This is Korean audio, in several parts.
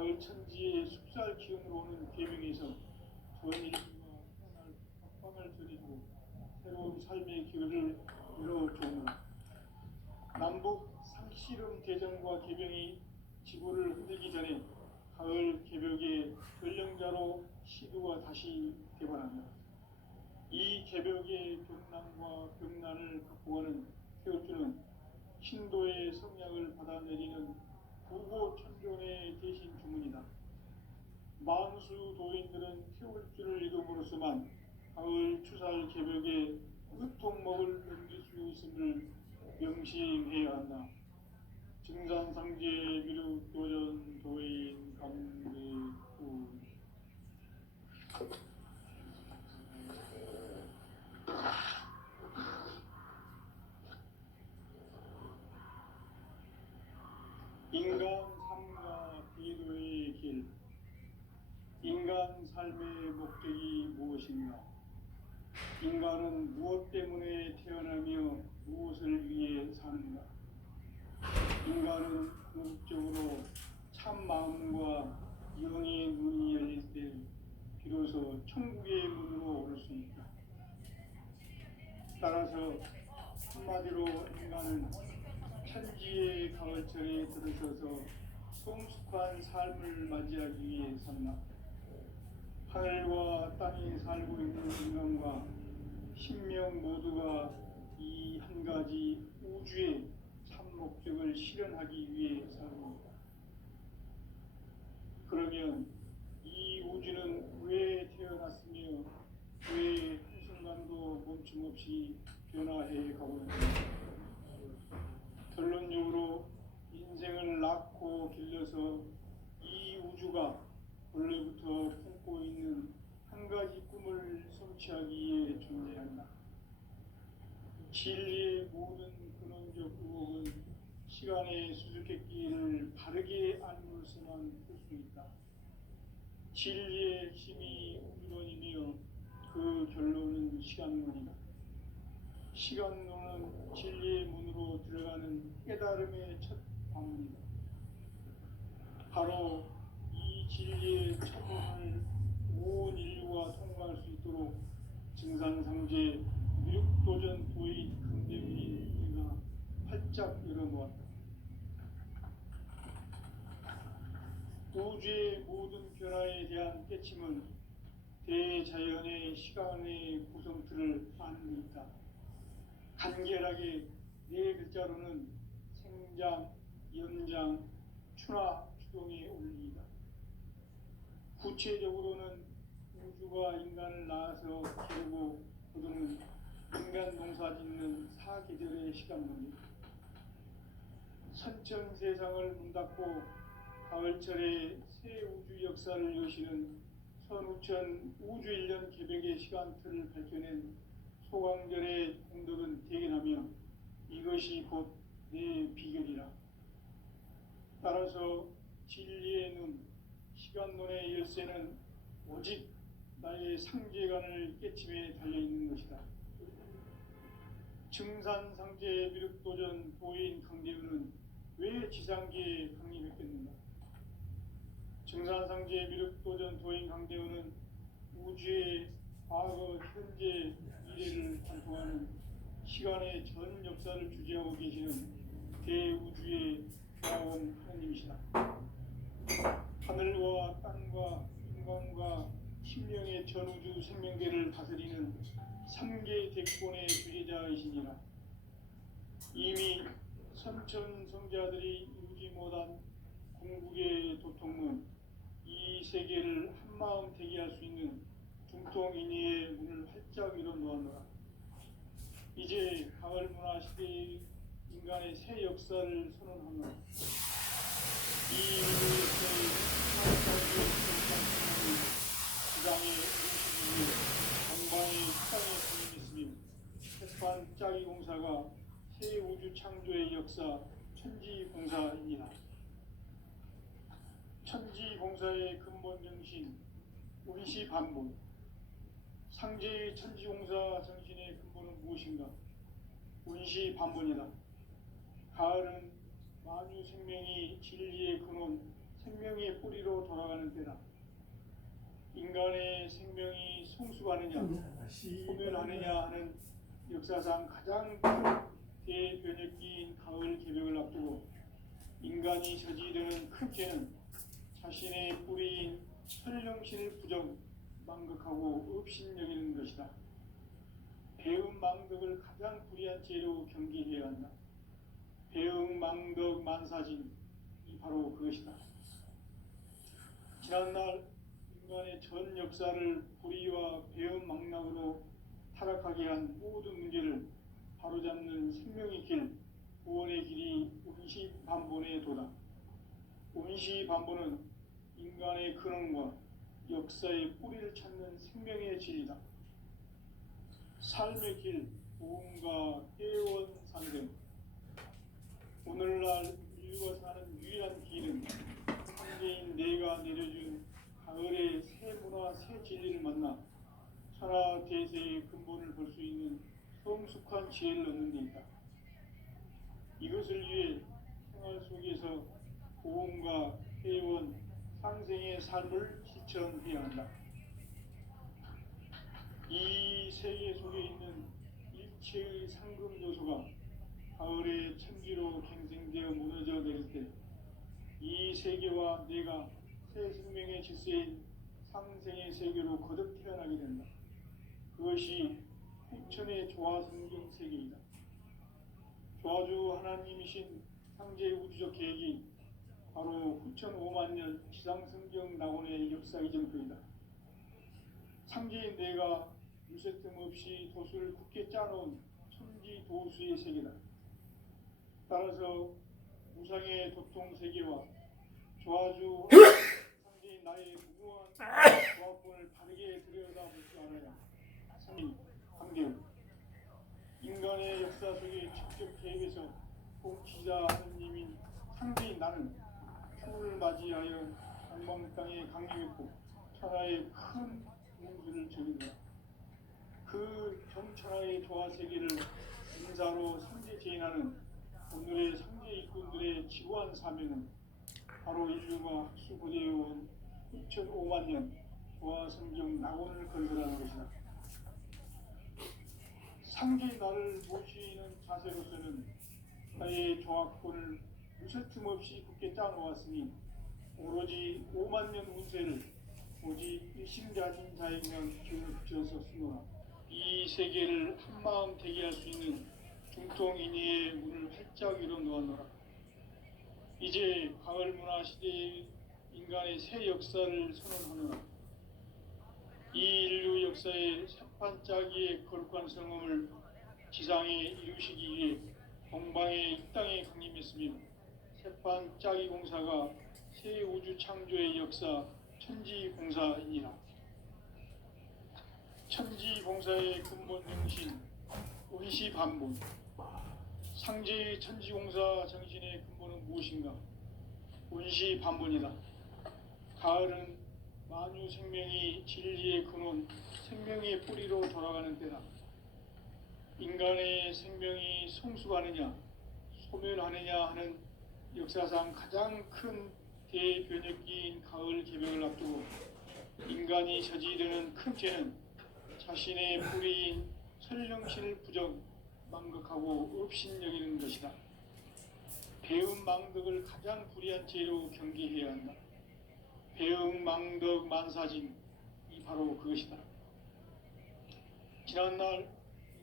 가을 천지의 숲살 기운으로 오는 계명에서 전 인류가 태어날 각광을 드리고 새로운 삶의 기회를 열어주오노라. 남북 상씨름 대전과 개병이 지구를 흔들기 전에 가을 개벽의 전령자로 시도가 다시 개발한다. 이 개벽의 병난과 병난을 극복하는 태울주는 신도의 성약을 받아내리는 구고천존의 대신 주문이다. 만수 도인들은 태울주를 이름으로서만 가을 추살 개벽에 끝통목을 넘길 수 있음을 명심해야 한다. 증산상제 미륵 도전 도인 감대구. 인간 삶과 비도의 길. 인간 삶의 목적이 무엇인가? 인간은 무엇 때문에 태어나며 무엇을 위해 사는가? 인간은 궁극적으로 참 마음과 영의 문이 열릴 때 비로소 천국의 문으로 오를 수 있다. 따라서 한마디로 인간은 천지의 가을철에 들어서서 성숙한 삶을 맞이하기 위해 산다. 하늘과 땅에 살고 있는 인간과 신명 모두가 이 한 가지 우주의 참 목적을 실현하기 위해 살고 있다. 그러면 이 우주는 왜 태어났으며 왜 한순간도 멈춤 없이 변화해 가고 있는가? 결론적으로 인생을 낳고 길러서 이 우주가 원래부터 품고 있는 한 가지 꿈을 성취하기 위해 존재한다. 진리의 모든 근원적 의혹은 시간의 수수께끼를 바르게 알므로서만 풀 수 있다. 진리의 핵심이 우주론이며 그 결론은 시간론이다. 시간론은 진리의 문으로 들어가는 깨달음의 첫 방문이다. 바로 이 진리의 첫 문을 온 인류가 통과할 수 있도록 증산상제 미륵도전 도인 강대훈이 우리가 활짝 열어놓았다. 우주의 모든 변화에 대한 깨침은 대자연의 시간의 구성틀을 아는 데 있다. 간결하게 네 글자로는 생장, 연장, 추나 추동의 원리이다. 구체적으로는 우주가 인간을 낳아서 기르고 거두는 인간 농사 짓는 사계절의 시간론이다. 선천 세상을 문닫고 가을철에 새 우주 역사를 여시는 선우천 우주일년 개벽의 시간틀을 밝혀낸 소강절의 공덕은 대견하며 이것이 곧 내 비결이라. 따라서 진리의 눈, 시간론의 열쇠는 오직 나의 상제관을 깨침에 달려있는 것이다. 증산상제 미륵도전 도인 강대훈은 왜 지상계에 강림했겠는가? 증산상제 미륵도전 도인 강대훈은 우주의 과거, 현재, 미래를 관통하는 시간의 전 역사를 주재하고 계시는 대우주의 자원 하나님이시다. 하늘과 땅과 인간과 신명의 전우주 생명계를 다스리는 3개 대권의 주제자이시니라. 이미 선천성자들이 이루지 못한 궁극의 도통문, 이 세계를 한마음 대기할 수 있는 중통인의의 문을 활짝 열어놓았노라. 이제 가을 문화 시대의 인간의 새 역사를 선언하노라. 이 인류에서의 지상의 우주시기에 동방의 땅에 분임했으며 태판 짜기 공사가 새 우주 창조의 역사 천지공사입니다. 천지공사의 근본 정신 운시반복. 상제의 천지공사 정신의 근본은 무엇인가? 운시반복이다. 가을은 만유 생명이 진리의 근원 생명의 뿌리로 돌아가는 때다. 인간의 생명이 성숙하느냐 소멸하느냐 하는 역사상 가장 큰 대변혁기인 가을 개벽을 앞두고 인간이 저지르는 큰 죄는 자신의 뿌리인 선령신을 부정, 망극하고 업신여기는 것이다. 배음 망덕을 가장 불의한 죄로 경계해야 한다. 배음 망덕 만사진이 바로 그것이다. 지난날 인간의 전 역사를 불의와 배음 망락으로 타락하게 한 모든 문제를 바로잡는 생명의 길, 구원의 길이 온시반본의 도다. 온시반본은 인간의 근원과 역사의 뿌리를 찾는 생명의 진리다. 삶의 길, 보험과 회원 상생. 오늘날 인류가 사는 유일한 길은 창조인 내가 내려준 가을의 새 문화, 새 진리를 만나 천하 대세의 근본을 볼 수 있는 성숙한 지혜를 얻는 데 있다. 이것을 위해 생활 속에서 보험과 회원, 상생의 삶을 실천해야 한다. 이 세계 속에 있는 일체의 상금 요소가 가을의 천지로 갱생되어 무너져 내릴 때 이 세계와 내가 새 생명의 질서인 상생의 세계로 거듭 태어나게 된다. 그것이 후천의 조화성경 세계이다. 조화주 하나님이신 상제 우주적 계획이 바로 후천 5만 년 지상성경 낙원의 역사 이정표이다. 상제인 내가 유세뜸 없이 도수를 굳게 짜놓은 천지 도수의 세계다. 따라서 무상의 도통 세계와 조화주 상제인 나의 무궁한 조합권을 바르게 들여다볼 줄 알아야 상인 강대우 인간의 역사 속에 직접 계획해서 공치자 하느님인 상제인 나는 추을 맞이하여 방방 땅에 강림했고 천하의 큰 문수를 저긴다. 그 정천하의 조화세계를 인사로 상제 제인하는 오늘의 상제 일꾼들의 지구한 사명은 바로 인류가 학수고대해온 6,5만 년 조화성경 낙원을 건설하는 것이다. 상제의 나를 모시는 자세로서는 나의 조합권을 무쇠틈 없이 굳게 짜놓았으니 오로지 5만 년 운세를 오직 일심자진 자에게만 기운을 붙여서 쓰노라. 이 세계를 한마음 되게 할 수 있는 중통인의의 문을 활짝 열어 놓았노라. 이제 가을 문화 시대의 인간의 새 역사를 선언하노라. 이 인류 역사의 새판짜기의 거룩한 성음을 지상에 이루시기 위해 동방의 이 땅에 강림했으며 새판짜기 공사가 새 우주 창조의 역사 천지공사이니라. 천지공사의 근본 정신 온시반본. 상제의 천지공사 정신의 근본은 무엇인가? 온시반본이다. 가을은 만유 생명이 진리의 근원, 생명의 뿌리로 돌아가는 때다. 인간의 생명이 성숙하느냐, 소멸하느냐 하는 역사상 가장 큰 대변혁기인 가을 개벽을 앞두고 인간이 저지르는 큰 죄는 자신의 뿌리인 선령신을 부정, 망극하고 업신여기는 것이다. 배음 망덕을 가장 불의한 죄로 경계해야 한다. 배음 망덕 만사진이 바로 그것이다. 지난날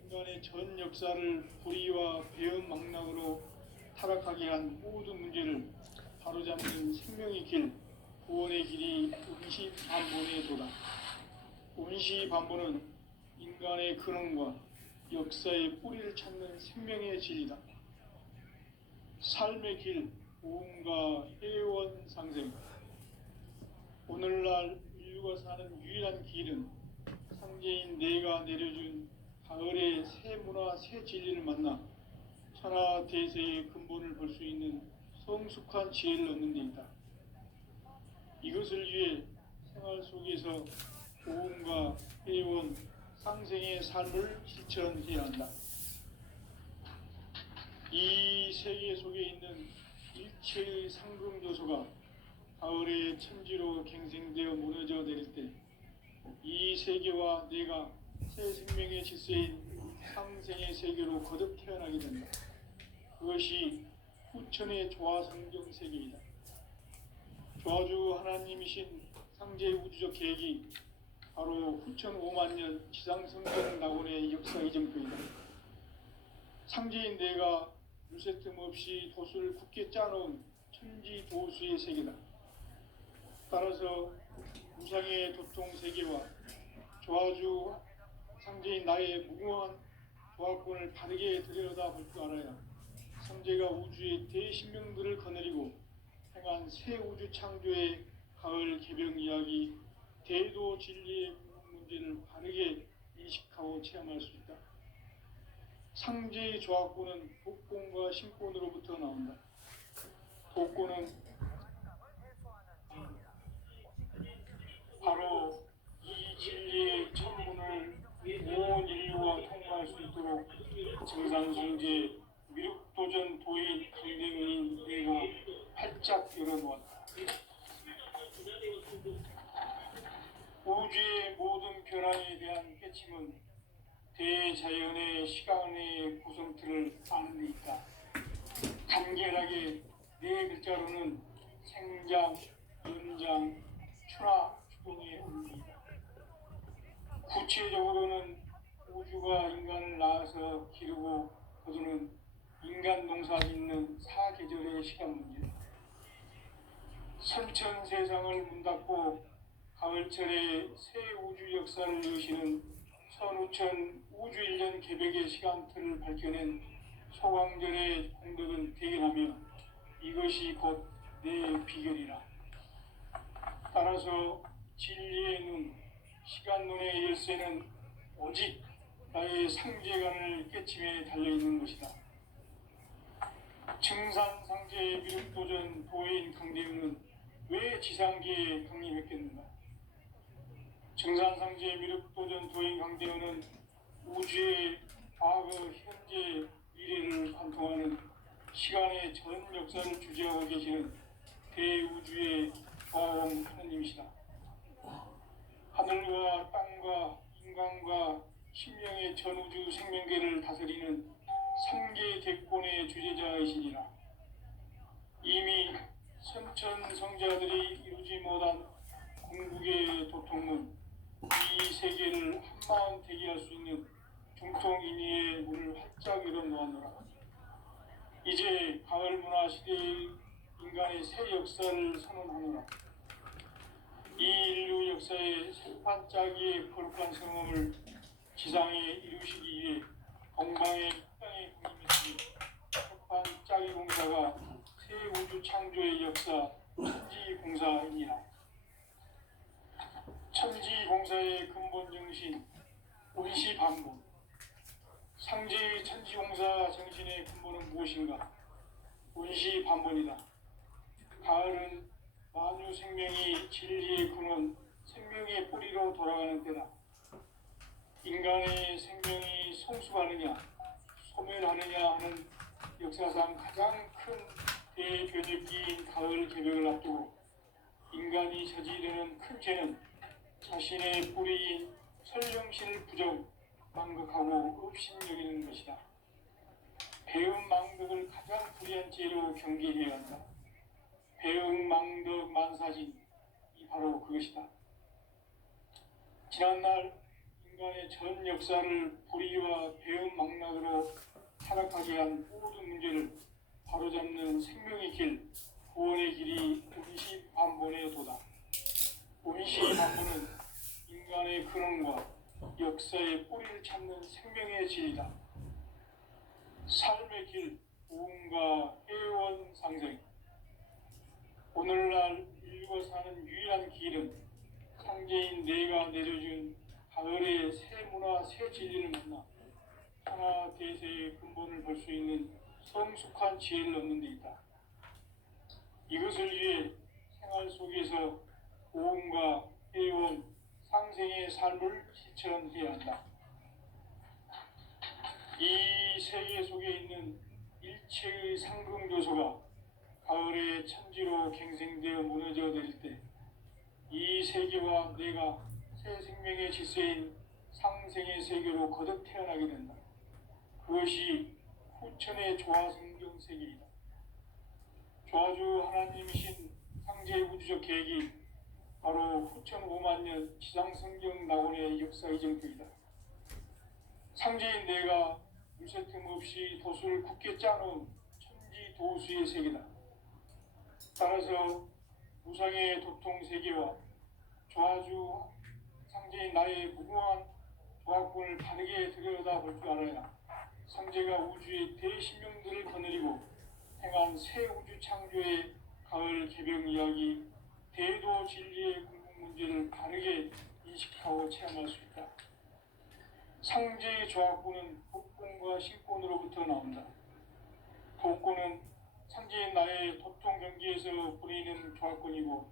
인간의 전 역사를 불의와 배음 망락으로 타락하게 한 모든 문제를 바로잡는 생명의 길, 구원의 길이 온시반본의 도다. 온시반본은 인간의 근원과 역사의 뿌리를 찾는 생명의 진리다. 삶의 길, 보험과 회원 상생. 오늘날 인류가 사는 유일한 길은 상제인 내가 내려준 가을의 새 문화, 새 진리를 만나 천하 대세의 근본을 볼 수 있는 성숙한 지혜를 얻는 데 있다. 이것을 위해 생활 속에서 보험과 회원, 상생의 삶을 실천해야 한다. 이 세계 속에 있는 일체의 상금 요소가 가을의 천지로 갱생되어 무너져 내릴 때 이 세계와 내가 새 생명의 질서인 상생의 세계로 거듭 태어나게 된다. 그것이 후천의 조화성경 세계이다. 조화주 하나님이신 상제의 우주적 계획이 바로 후천 5만 년 지상성경 낙원의 역사 이정표이다. 상제인 내가 유세 틈 없이 도수를 굳게 짜놓은 천지 도수의 세계다. 따라서 우상의 도통 세계와 조화주 상제인 나의 무궁한 조화권을 바르게 들여다볼 줄 알아야 상제가 우주의 대신명들을 거느리고 행한 새 우주 창조의 가을 개병 이야기 대도 진리의 문제를 바르게 인식하고 체험할 수 있다. 상제의 조화권은 복권과 신권으로부터 나온다. 복권은 바로 이 진리의 천문을 온 인류가 통과할 수 있도록 정산성제 미륵도전 도인 강대문인 내가 활짝 열어놓았다. 우주의 모든 변화에 대한 깨침은 대자연의 시간의 구성틀을 아는 데 있다. 간결하게 네 글자로는 생장, 연장, 추나, 추동의 의미이다. 구체적으로는 우주가 인간을 낳아서 기르고 거두는 인간 농사 짓는 사계절의 시간 문제. 선천 세상을 문닫고 가을철에 새 우주 역사를 여시는 선우천 우주 1년 개백의 시간틀을 밝혀낸 소광절의 공덕은 대견하며 이것이 곧 내 비결이라. 따라서 진리의 눈, 시간론의 열쇠는 오직 나의 상제관을 깨침에 달려있는 것이다. 증산상제의 미륵도전 도인 강대웅은 왜 지상계에 강림했겠는가? 증산상제의 미륵도전 도인 강대웅은 우주의 과거, 현재, 미래를 관통하는 시간의 전 역사를 주재하고 계시는 대우주의 조화원 하느님이시다. 하늘과 땅과 인간과 신명의 전우주 생명계를 다스리는 삼계 대권의 주제자이시니라. 이미 선천 성자들이 이루지 못한 궁극의 도통은 이 세계를 한마음 되게 할 수 있는 중통인의의 문을 활짝 열어놓았노라. 이제 가을 문화 시대의 인간의 새 역사를 선언하노라. 이 인류 역사의 새반짝이의 거룩한 성험을 지상에 이루시기 위해 동방의 땅에 강림했으니 새반짝이 공사가 새 우주 창조의 역사 천지공사이니라. 천지공사의 근본 정신 원시반복. 상제의 천지공사 정신의 근본은 무엇인가? 원시반복이다. 가을은 만유 생명이 진리의 근원, 생명의 뿌리로 돌아가는 때다. 인간의 생명이 성숙하느냐, 소멸하느냐 하는 역사상 가장 큰 대변혁기인 가을 개벽을 앞두고 인간이 저지르는 큰 죄는 자신의 뿌리인 설령신을 부정, 망극하고 업신여기는 것이다. 배음 망덕을 가장 불의한 죄로 경계해야 한다. 배응 망덕 만사진이 바로 그것이다. 지난날 인간의 전 역사를 불의와 배응 망락으로 타락하게 한 모든 문제를 바로잡는 생명의 길, 구원의 길이 원시반본의 도다. 원시반본은 인간의 근원과 역사의 뿌리를 찾는 생명의 질이다. 삶의 길, 부흥과 회원 상생. 오늘날 인류가 사는 유일한 길은 상제인 내가 내려준 가을의 새 문화, 새 진리를 만나 하나 대세의 근본을 볼 수 있는 성숙한 지혜를 얻는 데 있다. 이것을 위해 생활 속에서 보험과 회원, 상생의 삶을 실천해야 한다. 이 세계 속에 있는 일체의 상금 요소가 가을의 천지로 갱생되어 무너져 내릴 때 이 세계와 내가 새 생명의 질서인 상생의 세계로 거듭 태어나게 된다. 그것이 후천의 조화성경 세계이다. 조화주 하나님이신 상제의 우주적 계획이 바로 후천 5만 년 지상성경 낙원의 역사 이정표이다. 상제인 내가 물새 틈 없이 돛을 굳게 짜놓은 천지 도수의 세계다. 따라서 무상의 도통 세계와 조화주 상제인 나의 무궁한 조화권을 바르게 들여다볼 줄 알아야 상제가 우주의 대신명들을 거느리고 행한 새 우주 창조의 가을 개병 이야기, 대도 진리의 궁극 문제를 바르게 인식하고 체험할 수 있다. 상제의 조화권은 복권과 신권으로부터 나온다. 복권은 상제인 나의 도통 경기에서 보이는 조화권이고,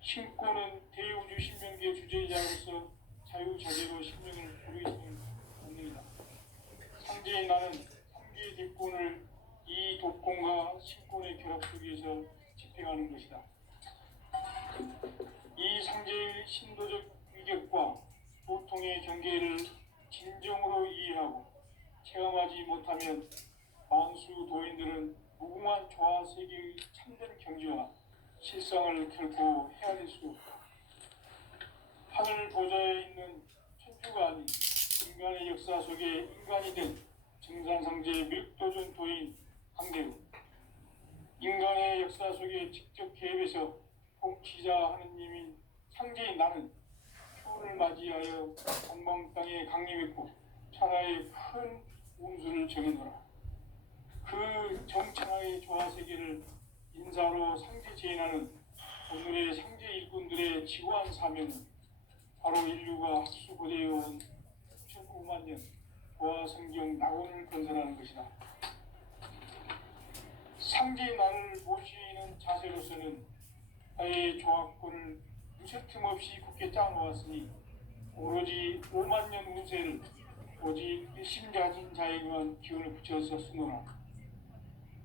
신권은 대우주 신명기의 주제자로서 자유자재로 신명을 부릴 수 있는 본능이다. 상제인 나는 3개의 대권을 이 독권과 신권의 결합 속에서 집행하는 것이다. 이 상제의 신도적 위격과 보통의 경계를 진정으로 이해하고 체험하지 못하면 만수 도인들은 무궁한 조화 세계의 참된 경지와 실상을 결코 헤아릴 수 없다. 하늘 보좌에 있는 천주가 아닌 인간의 역사 속에 인간이 된 증산상제의 밀도준 도인 강대우, 인간의 역사 속에 직접 개입해서 통치자 하느님인 상제인 나는 초를 맞이하여 동방 땅에 강림했고 천하의 큰 운수를 정해놓으라. 그 정천하의 조화세계를 인사로 상제 제인하는 오늘의 상제 일꾼들의 지고한 사명은 바로 인류가 학수고대해온 9만 년 조화성경 낙원을 건설하는 것이다. 상제의 나를 모시는 자세로서는 나의 조화권을 무쇠틈 없이 굳게 짜놓았으니 오로지 5만 년 운세를 오직 일심가진 자에게만 기운을 붙여서 쓰노라.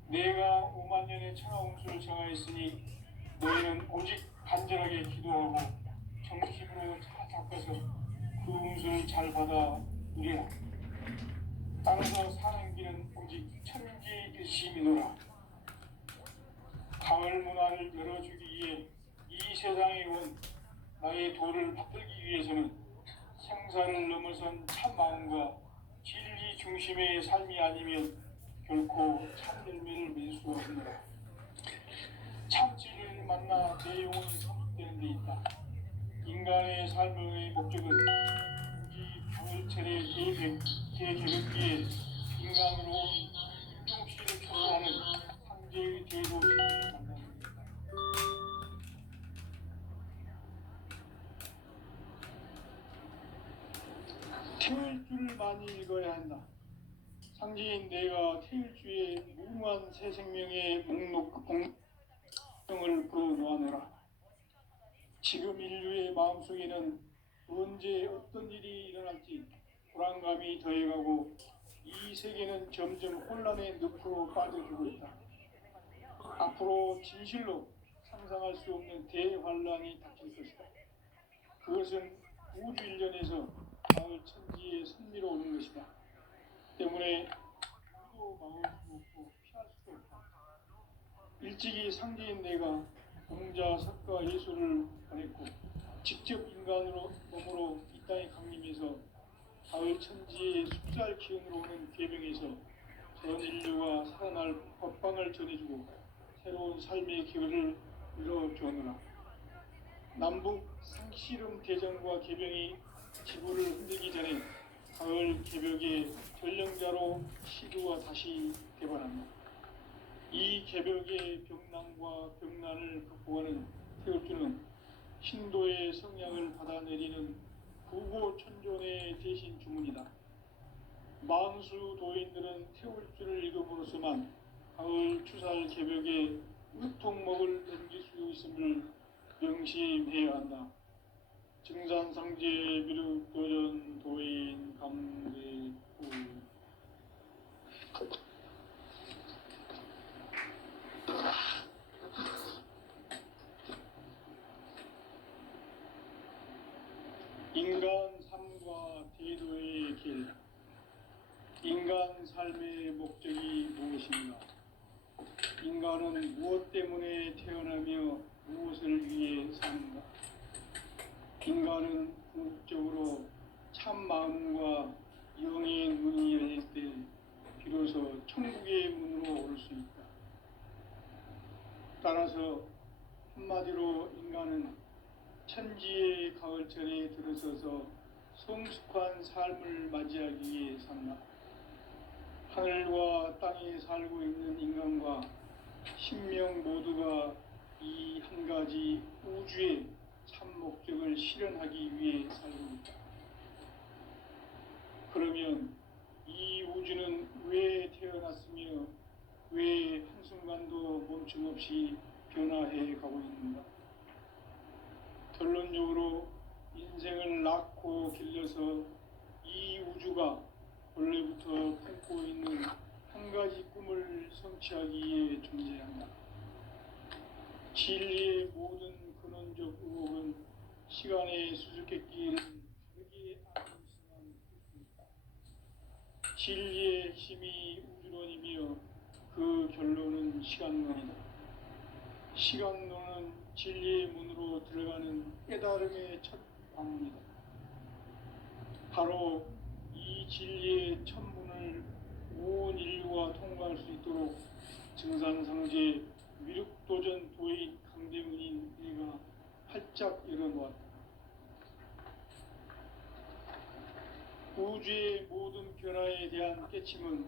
내가 5만 년의 천하 운수를 정하였으니 너희는 오직 간절하게 기도하고 정심으로 잘 닦아서 그 운수를 잘 받아 누리라. 따라서 사는 길은 오직 천지일심이노라. 가을 문화를 열어주기 위해 이 세상에 온 나의 도를 받들기 위해서는 생사를 넘어선 참 마음과 진리 중심의 삶이 아니면 결코 참 열매를 맺을 수 없느라. 참 진리를 만나 내 영혼이 성숙되는 데 있다. 인간의 삶의 목적은 이 겨울철의 대개벽기에 인간으로 온 인종시를 초월하는 상제의 대도시를 만나는 것이다. 태일주를 많이 읽어야 한다. 상제인 내가 태일주의 무궁한 새 생명의 목록을 불어놓아노라. 지금 인류의 마음속에는 언제 어떤 일이 일어날지 불안감이 더해가고 이 세계는 점점 혼란의 늪으로 빠져들고 있다. 앞으로 진실로 상상할 수 없는 대환란이 닥칠 것이다. 그것은 우주 일련에서 가을 천지에 선미로 오는 것이다. 때문에 누구도 막을 수 없고 피할 수도 없다. 일찍이 상제인 내가 공자, 석가, 예수를 보냈고 직접 인간으로 몸으로 이 땅에 강림해서 가을 천지의 숫살 기운으로 오는 계명에서 전 인류가 살아날 법방을 전해주고 새로운 삶의 기회를 이뤄주었노라. 남북 상씨름 대전과 개병이 지구를 흔들기 전에 가을 개벽의 전령자로 시두가 다시 개발한다. 이 개벽의 병난과 병난을 극복하는 태울주는 신도의 성향을 받아내리는 구고천존의 대신 주문이다. 만수 도인들은 태울주를 읽음으로써만 가을 추살 개벽의 우통목을 넘길 수 있음을 명심해야 한다. 증산상제 미륵도전 도인 강대구. 인간 삶과 태도의 길. 인간 삶의 목적이 무엇인가? 인간은 무엇 때문에 태어나며 무엇을 위해 사는가? 인간은 궁극적으로 참 마음과 영의 문이 열릴 때 비로소 천국의 문으로 올 수 있다. 따라서 한마디로 인간은 천지의 가을철에 들어서서 성숙한 삶을 맞이하기 위해 산다. 하늘과 땅에 살고 있는 인간과 신명 모두가 이 한 가지 우주의 참 목적을 실현하기 위해 살고 있다. 그러면 이 우주는 왜 태어났으며 왜 한순간도 멈춤없이 변화해 가고 있는가? 결론적으로 인생을 낳고 길러서 이 우주가 원래부터 품고 있는 한 가지 꿈을 성취하기 위해 존재한다. 진리의 모든 근원적 의혹은 시간의 수수께끼를 다르게 알고 있으면 있다. 진리의 핵심이 우주론이며 그 결론은 시간론이다. 시간론은 진리의 문으로 들어가는 깨달음의 첫 방문이다. 바로 이 진리의 첫 문을 온 인류가 통과할 수 있도록 증산상제 위륙도전 도인 강대문인 내가 활짝 열어놓았다. 우주의 모든 변화에 대한 깨침은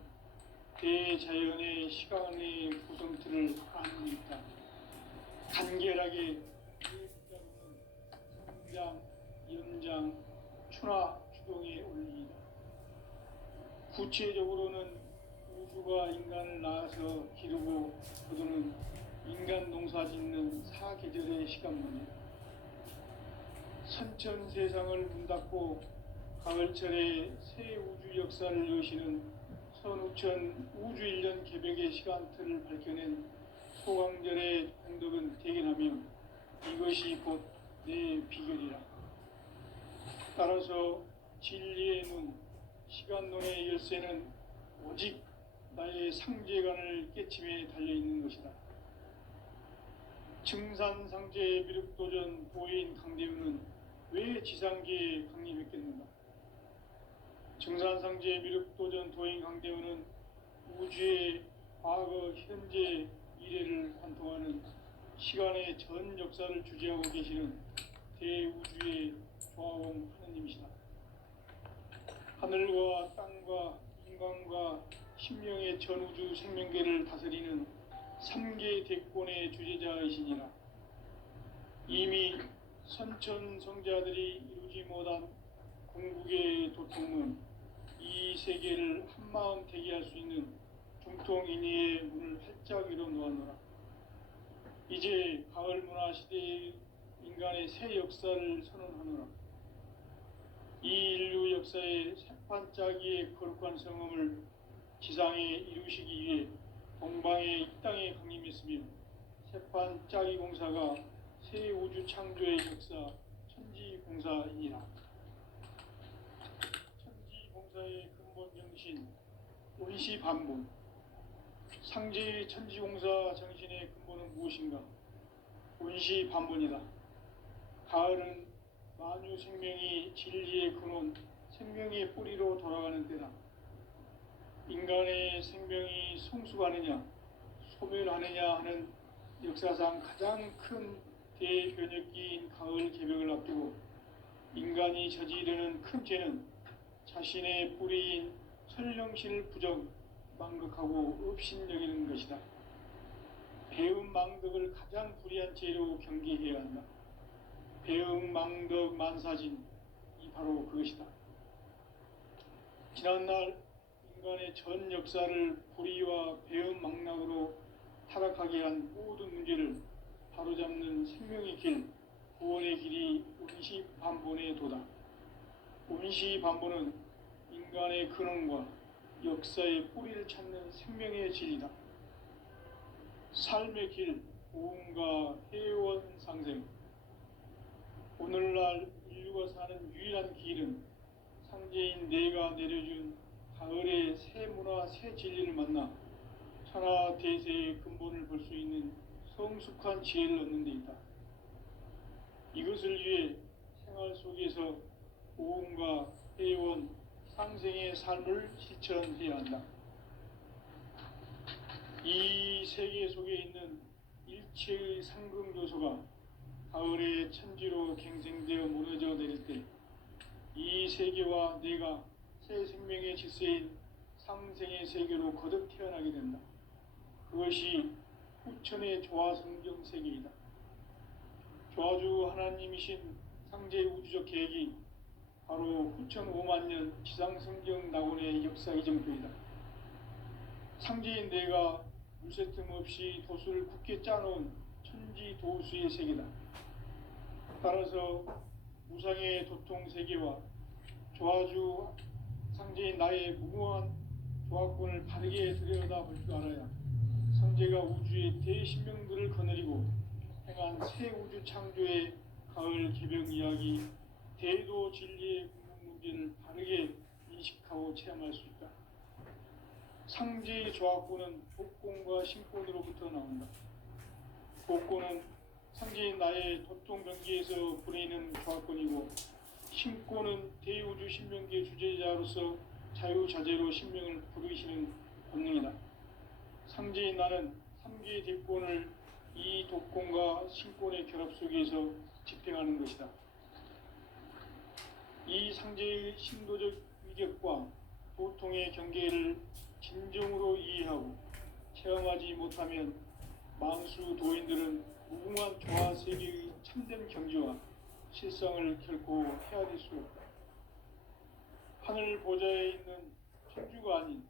대자연의 시간의 구성틀을 아는 데 있다. 간결하게 숫자로는 성장, 연장, 추나 추동의 원리이다. 구체적으로는 우주가 인간을 낳아서 기르고 거두는 인간 농사 짓는 사계절의 시간문이다. 선천 세상을 문 닫고 가을철에 새 우주 역사를 여시는 선우천 우주 1년 개벽의 시간틀을 밝혀낸 소강절의 공덕은 대견하며 이것이 곧 내 비결이라. 따라서 진리의 문, 시간론의 열쇠는 오직 나의 상제관을 깨침에 달려있는 것이다. 증산상제의 미륵도전 도인 강대우는 왜 지상계에 강림했겠는가? 증산상제의 미륵도전 도인 강대우는 우주의 과거, 현재, 미래를 관통하는 시간의 전 역사를 주재하고 계시는 대우주의 조화공 하느님이시다. 하늘과 땅과 인간과 신명의 전우주 생명계를 다스리는 3계 대권의 주재자이시니라. 이미 선천성자들이 이루지 못한 궁극의 도통문, 이 세계를 한마음 되게 할 수 있는 중통인의의 문을 활짝 열어놓았노라. 이제 가을 문화 시대의 인간의 새 역사를 선언하노라. 이 인류 역사의 새판짜기의 거룩한 성음을 지상에 이루시기 위해 동방의 이 땅에 강림했으며 새판짜기 공사가 새 우주 창조의 역사 천지공사이니라. 천지공사의 근본 정신 원시반본. 상제의 천지공사 정신의 근본은 무엇인가? 원시반본이다. 가을은 만유 생명이 진리의 근원, 생명의 뿌리로 돌아가는 때다. 인간의 생명이 성숙하느냐, 소멸하느냐 하는 역사상 가장 큰 대변혁기인 가을 개벽을 앞두고 인간이 저지르는 큰 죄는 자신의 뿌리인 설령실 부정, 망극하고 업신여기는 것이다. 배음 망덕을 가장 불의한 죄로 경계해야 한다. 배음 망덕 만사진, 이 바로 그것이다. 지난날 인간의 전 역사를 불의와 배음 망락으로 타락하게 한 모든 문제를 바로잡는 생명의 길, 구원의 길이 원시반본의 도다. 원시반본은 인간의 근원과 역사의 뿌리를 찾는 생명의 진리다. 삶의 길, 고음과 회원 상생. 오늘날 인류 인류가 사는 유일한 길은 상제인 내가 내려준 가을의 새 문화, 새 진리를 만나 천하 대세의 근본을 볼 수 있는 성숙한 지혜를 얻는 데 있다. 이것을 위해 생활 속에서 고음과 회원, 상생의 삶을 실천해야 한다. 이 세계 속에 있는 일체의 상금 요소가 가을의 천지로 갱생되어 무너져 내릴 때 이 세계와 내가 새 생명의 질서인 상생의 세계로 거듭 태어나게 된다. 그것이 후천의 조화성경 세계이다. 조화주 하나님이신 상제의 우주적 계획이 바로 후천 5만 년 지상성경 낙원의 역사의 정도이다. 상제인 내가 물새 틈 없이 도수를 굳게 짜놓은 천지 도수의 세계다. 따라서 무상의 도통 세계와 조화주 상제인 나의 무궁한 조화권을 바르게 들여다볼 줄 알아야 상제가 우주의 대신명들을 거느리고 행한 새 우주 창조의 가을 개벽 이야기, 대도 진리의 궁극 문제를 바르게 인식하고 체험할 수 있다. 상제의 조화권은 복권과 신권으로부터 나온다. 복권은 상제인 나의 도통 경계에서 보내는 조화권이고, 신권은 대우주 신명기의 주제자로서 자유자재로 신명을 부르시는 권능이다. 상제인 나는 3개의 뒷권을 이 독권과 신권의 결합 속에서 집행하는 것이다. 이 상제의 신도적 위격과 도통의 경계를 진정으로 이해하고 체험하지 못하면 만수 도인들은 무궁한 조화 세계의 참된 경지와 실상을 결코 헤아릴 수 없다. 하늘 보좌에 있는 천주가 아닌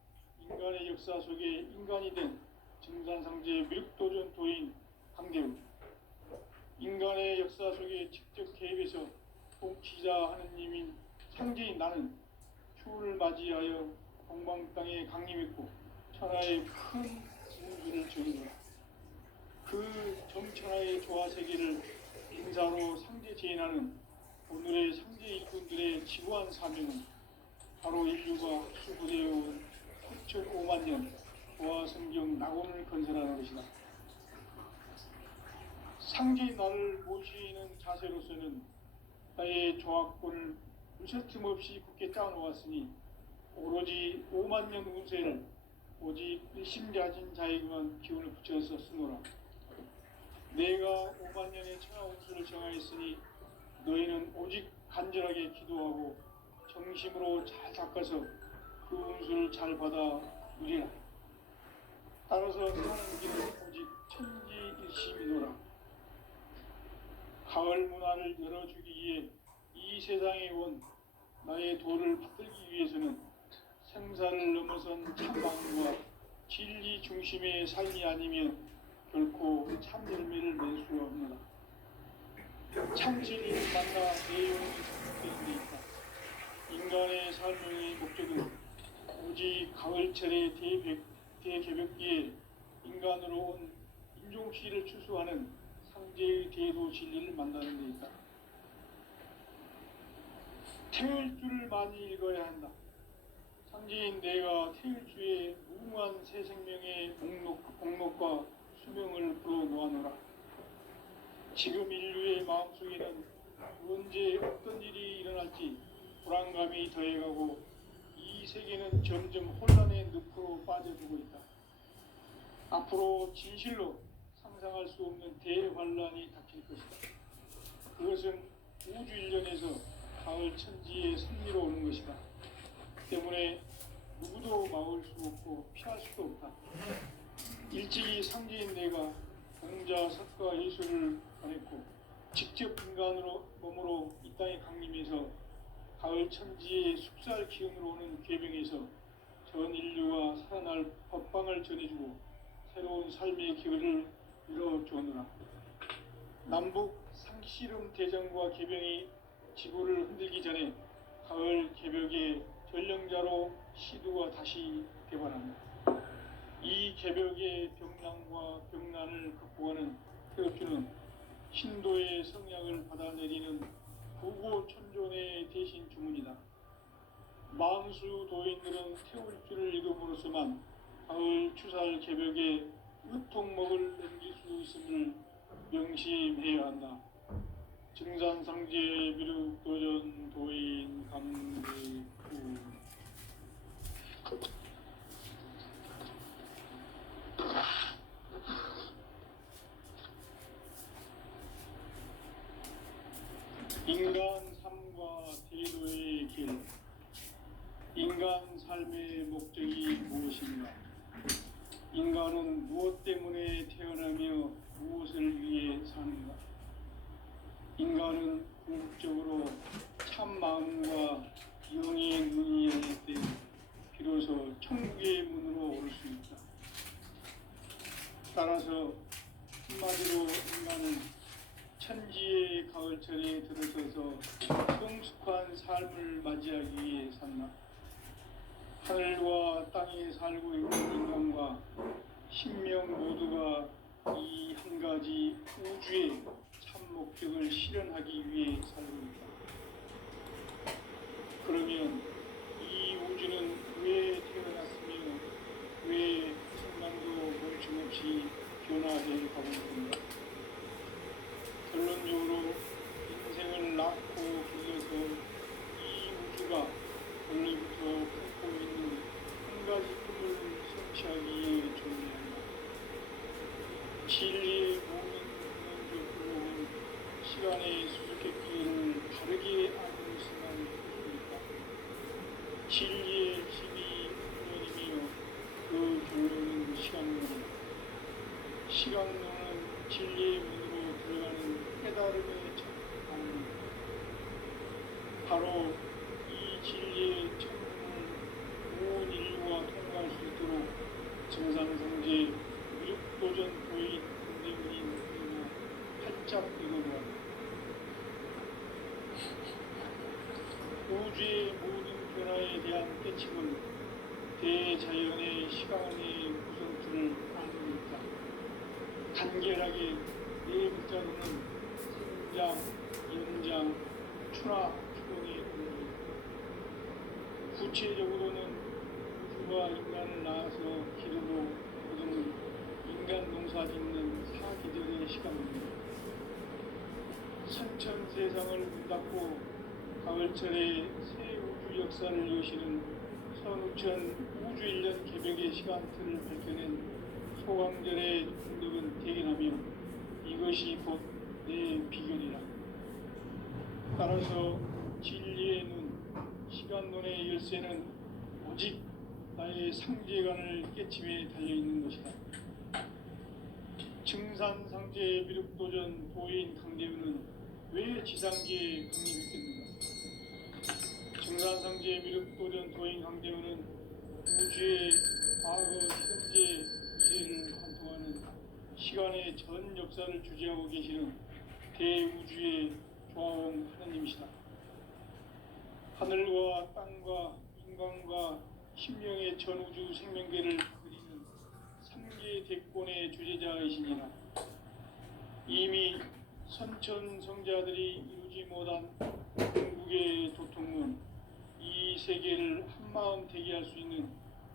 인간의 역사 속에 인간이 된 증산상제의 미륵도전 도인 강대우, 인간의 역사 속에 직접 개입해서 통치자 하느님인 상제인 나는 추후를 맞이하여 동방 땅에 강림했고 천하의 큰 우주를 저인노라. 그 정천하의 조화세계를 인사로 상제 제인하는 오늘의 상제 일꾼들의 지구한 사명은 바로 인류가 수부되어온 9,5만 년 조화성경 낙원을 건설하는 것이다. 상제인 나를 모시는 자세로서는 나의 조화권을 물새틈 없이 굳게 짜놓았으니 오로지 5만 년 운세를 오직 일심가진 자에게만 기운을 붙여서 쓰노라. 내가 5만 년의 천하 운수를 정하였으니 너희는 오직 간절하게 기도하고 정심으로 잘 닦아서 그 운수를 잘 받아 누리라. 따라서 사는 길은 오직 천지일심이노라. 가을 문화를 열어주기 위해 이 세상에 온 나의 도를 받들기 위해서는 생사를 넘어선 참방과 진리 중심의 삶이 아니면 결코 참 열매를 낼 수 없노라. 참 진리를 만나 내 영혼이 회복되는 데 있다. 인간의 삶의 목적은 오직 가을철의 대개벽기에 인간으로 온 인종시를 추수하는 상제의 대도 진리를 만나는 데 있다. 태일주를 많이 읽어야 한다. 상제인 내가 태일주의 무궁한 새 생명의 목록과 수명을 불어놓아노라. 지금 인류의 마음속에는 언제 어떤 일이 일어날지 불안감이 더해가고 이 세계는 점점 혼란의 늪으로 빠져들고 있다. 앞으로 진실로 상상할 수 없는 대환란이 닥칠 것이다. 그것은 우주 일련에서 가을 천지의 섭리로 오는 것이다. 때문에 누구도 막을 수 없고 피할 수도 없다. 일찍이 상제인 내가 공자, 석가, 예수를 보냈고 직접 인간으로 몸으로 이 땅에 강림해서 가을 천지의 숙살 기운으로 오는 괴병에서 전 인류가 살아날 법방을 전해주고 새로운 삶의 기회를 이뤄주느라. 남북 상씨름 대전과 개병이 지구를 흔들기 전에 가을 개벽의 전령자로 시두가 다시 개발합니다. 이 개벽의 병난과 병난을 극복하는 태극주는 신도의 성향을 받아내리는 구고천존의 대신 주문이다. 망수 도인들은 태울 줄을 이름으로서만 가을 추살 개벽에 으통먹을 남길 수 있음을 명심해야 한다. 증산상제 미륵도전 도인 강대구. 인간 삶과 대도의 길. 인간 삶의 목적이 무엇인가? 인간은 무엇 때문에 태어나며 무엇을 위해 사는가? 인간은 궁극적으로 참 마음과 영의 눈이 열릴 때 비로소 천국의 문으로 오를 수 있다. 따라서 한마디로 인간은 천지의 가을철에 들어서서 성숙한 삶을 맞이하기 위해 산다. 하늘과 땅에 살고 있는 인간과 신명 모두가 이 한 가지 우주의 참 목적을 실현하기 위해 살고 있다. 그러면 이 우주는 왜 태어났으며 왜 순간도 멈춤없이 변화해 가고 있는가? 결론적으로 인생을 낳고 길러서 이 우주가 원래부터 품고 있는 한 가지 꿈을 성취하기에 존재한다. 진리의 모든 근원적 근원은 시간의 수수께끼를 바르게 아는 것만 있다. 진리의 힘이 근원이며 그 결론은 시간론이다. 시간론은 진리의 문으로 들어가는 깨달음의 첫 방문이다. 바로 이 진리의 천문을 온 인류가 통과할 수 있도록 증산상제 미륵도전 도인 근대문이 누구나 활짝 열어보았다. 우주의 모든 변화에 대한 깨침은 대자연의 시간의 구성틀을 아는 있다. 간결하게 네 글자로는 생장, 연장, 추나, 추동의 의미. 구체적으로는 우주가 인간을 낳아서 기르고 거두는 인간 농사 짓는 사계절의 시간입니다. 선천 세상을 문 닫고 가을철에 새 우주 역사를 여시는 선우천 우주 1년 개벽의 시간틀을 밝혀낸 소강절의 공덕은 대견하며 이것이 곧 내 비결이라. 따라서 진리의 눈, 시간론의 열쇠는 오직 나의 상제관을 깨침에 달려있는 것이다. 증산상제 미륵도전 도인 강대우는 왜 지상계에 강림했겠는가? 증산상제 미륵도전 도인 강대우는 우주의 과거, 현재, 미래를 관통하는 시간의 전 역사를 주재하고 계시는 대우주의 조화원 하느님이시다. 하늘과 땅과 인간과 신명의 전우주 생명계를 그리는 삼계 대권의 주제자이시니라. 이미 선천성자들이 이루지 못한 궁극의 도통문, 이 세계를 한마음 되게 할 수 있는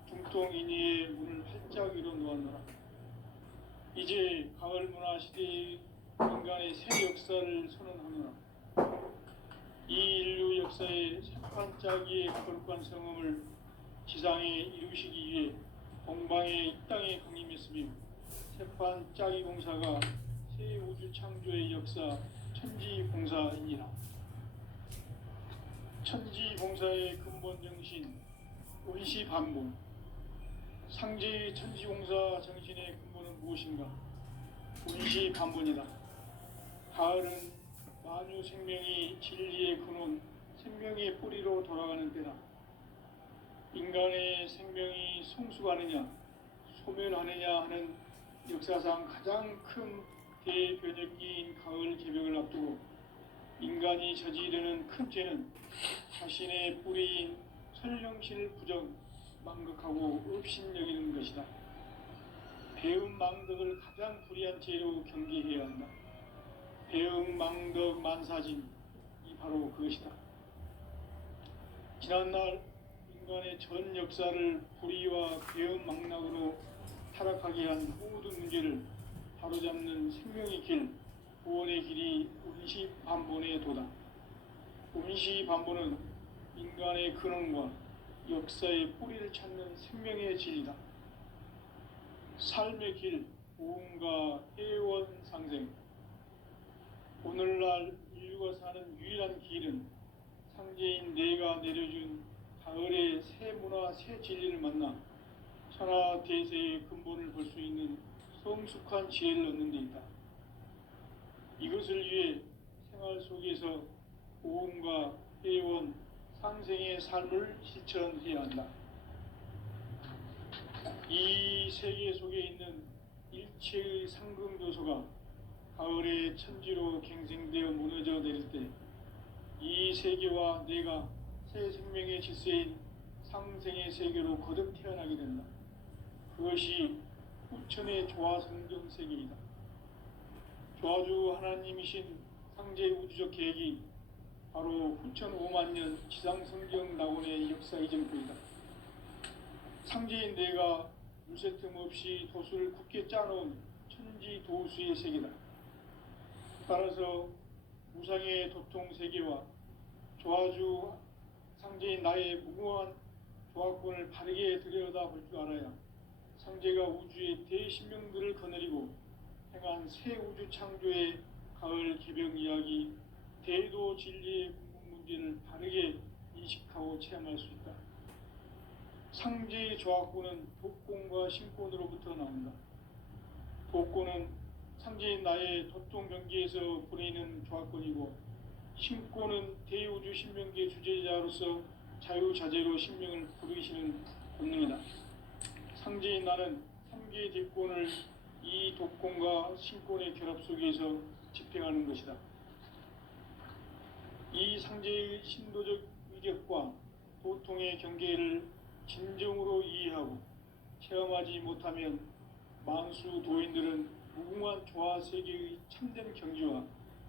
중통인의의 문을 활짝 열어 놓았노라. 이제 가을 문화 시대의 인간의 새 역사를 선언하노라. 이 인류 역사의 새판짜기의 거룩한 성음을 지상에 이루시기 위해 동방의 이 땅에 강림했으며 새판짜기 공사가 새 우주 창조의 역사 천지봉사이니라. 천지봉사의 근본 정신 원시반복. 상제의 천지봉사 정신의 근본은 무엇인가? 원시반복이다. 가을은 만유 생명이 진리의 근원, 생명의 뿌리로 돌아가는 때다. 인간의 생명이 성숙하느냐, 소멸하느냐 하는 역사상 가장 큰 대변혁기인 가을 개벽을 앞두고 인간이 저지르는 큰 죄는 자신의 뿌리인 설령실 부정, 망극하고 업신여기는 것이다. 배음 망덕을 가장 불의한 죄로 경계해야 한다. 배음 망덕 만사진, 이 바로 그것이다. 지난날 인간의 전 역사를 불의와 배은망락으로 타락하게 한 모든 문제를 바로잡는 생명의 길, 구원의 길이 운시반본의 도다. 운시반본은 인간의 근원과 역사의 뿌리를 찾는 생명의 진리다. 삶의 길, 보험과 해원 상생. 오늘날 인류가 사는 유일한 길은 상제인 내가 내려준 가을의 새 문화, 새 진리를 만나 천하 대세의 근본을 볼 수 있는 성숙한 지혜를 얻는 데 있다. 이것을 위해 생활 속에서 보험과 해원, 상생의 삶을 실천해야 한다. 이 세계 속에 있는 일체의 상승조소가 가을의 천지로 갱생되어 무너져 내릴 때 이 세계와 내가 새 생명의 질서인 상생의 세계로 거듭 태어나게 된다. 그것이 후천의 조화성경 세계이다. 조화주 하나님이신 상제 우주적 계획이 바로 후천 5만년 지상성경 낙원의 역사의 전부이다. 상제인 내가 물새 틈 없이 도수를 굳게 짜놓은 천지 도수의 세계다. 따라서 무상의 도통 세계와 조화주 상제인 나의 무궁한 조화권을 바르게 들여다볼 줄 알아야 상제가 우주의 대신명들을 거느리고 행한 새 우주 창조의 가을 개병 이야기, 대도 진리의 궁극 문제를 바르게 인식하고 체험할 수 있다. 상제의 조화권은 독권과 신권으로부터 나온다. 독권은 상제인 나의 도통 경계에서 보내는 조화권이고, 신권은 대우주 신명기의 주제자로서 자유자재로 신명을 부르시는 본능이다. 상제인 나는 3개의 대권을 이 독권과 신권의 결합 속에서 집행하는 것이다. 이 상제의 신도적 위격과 도통의 경계를 진정으로 이해하고 체험하지 못하면 만수 도인들은 무궁한 조화 세계의 참된 경지와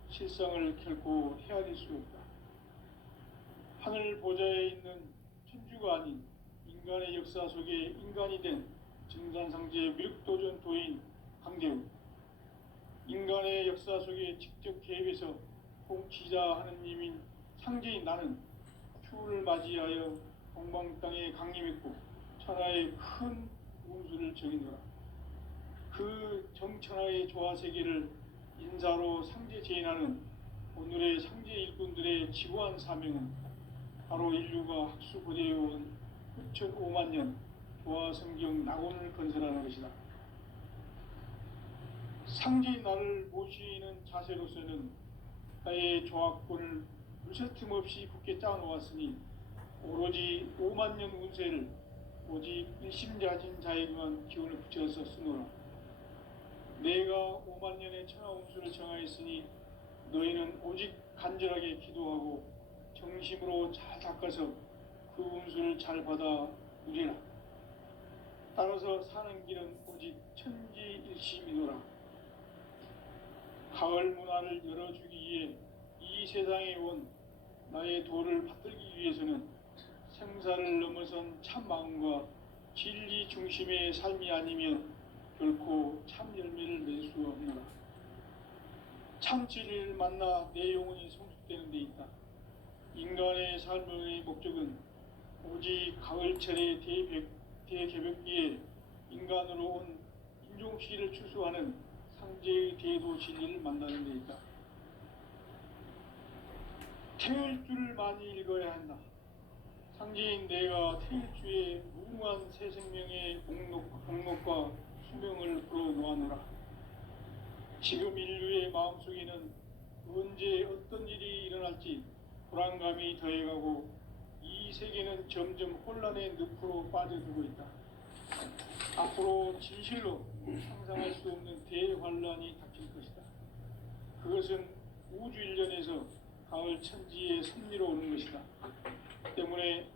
실상을 결코 헤아릴 수 없다. 하늘 보좌에 있는 천주가 아닌 인간의 역사 속에 인간이 된 증산상제 미륵도전 도인 강대우, 인간의 역사 속에 직접 개입해서 통치자 하느님인 상제인 나는 추후를 맞이하여 동방 땅에 강림했고 천하의 큰 운수를 정의노라. 그 정천하의 조화세계를 인사로 상제 제인하는 오늘의 상제 일꾼들의 지구한 사명은 바로 인류가 학수고대해온 후천 5만년 조화성경 낙원을 건설하는 것이다. 상제인 나를 모시는 자세로서는 나의 조화권을 물새틈 없이 굳게 짜놓았으니 오로지 5만년 운세를 오직 일심자진 자에게만 기운을 붙여서 쓰노라. 내가 5만년의 천하 운수를 정하였으니 너희는 오직 간절하게 기도하고 정심으로 잘 닦아서 그 운수를 잘 받아 누리라. 따라서 사는 길은 오직 천지일심이노라. 가을 문화를 열어주기 위해 이 세상에 온 나의 도를 받들기 위해서는 생사를 넘어선 참 마음과 진리 중심의 삶이 아니면 결코 참 열매를 낼 수 없노라. 참 진리를 만나 내 영혼이 성숙되는 데 있다. 인간의 삶의 목적은 오직 가을철의 대개벽기에 인간으로 온 인종시기를 추수하는 상제의 대도 진리를 만나는 데 있다. 태일주를 많이 읽어야 한다. 상제인 내가 태일주의 무궁한 새 생명의 공록과 수명을 불어놓아노라. 지금 인류의 마음속에는 언제 어떤 일이 일어날지 불안감이 더해가고 이 세계는 점점 혼란의 늪으로 빠져들고 있다. 앞으로 진실로 상상할 수 없는 대환란이 닥칠 것이다. 그것은 우주 일련에서 가을 천지의 섭리로 오는 것이다. 때문에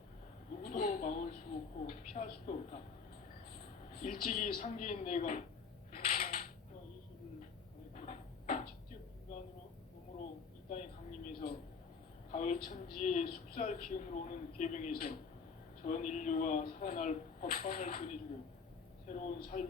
누구도 막을 수 없고 피할 수도 없다. 일찍이 상제인 내가 예수를 직접 인간으로 몸으로 이 땅에 강림해서 천지의 숙살 기운으로 오는 계병에서 전 인류가 살아날 법방을 전해주고 새로운 삶의